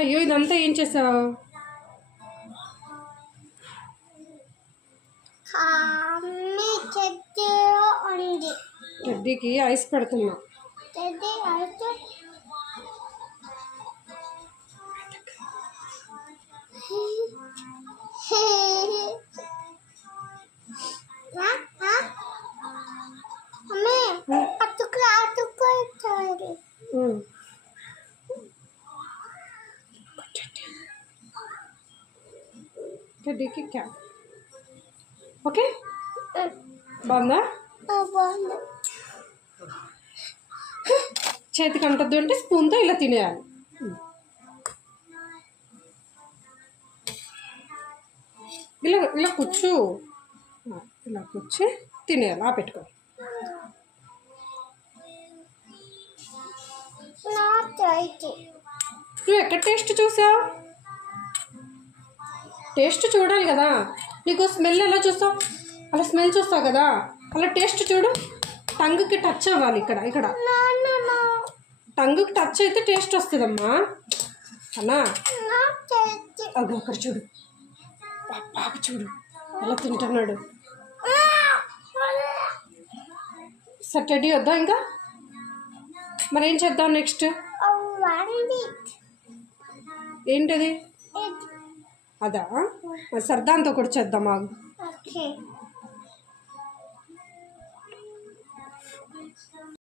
అయ్యో ఇదంతా ఏం చేసావు? టెడ్డీకి ఐస్ పెడుతున్నా. టెడ్డీకి క్యాప్. ఓకే బాగుందా? చేతికి అంటద్దు అంటే స్పూన్తో ఇలా తినేయాలి. ఇలా ఇలా కూర్చో, ఇలా కూర్చి తినేయాలి. పెట్టుకో. నువ్వు ఎక్కడ టేస్ట్ చూసావు? టేస్ట్ చూడాలి కదా. నీకు స్మెల్ ఎలా చూస్తావు? అలా స్మెల్ చూస్తావు కదా, అలా టేస్ట్ చూడు. టంగుకి టచ్ అవ్వాలి. ఇక్కడ ఇక్కడ టంగుకి టచ్ అయితే టేస్ట్ వస్తుందమ్మా. అన్నా అది అక్కడ చూడు, పాప చూడు ఎలా తింటున్నాడు. సటర్డే వద్దా ఇంకా? మరేం చేద్దాం నెక్స్ట్? ఏంటది? అదా సర్దాంతో కూడా చేద్దాం. ఆగు.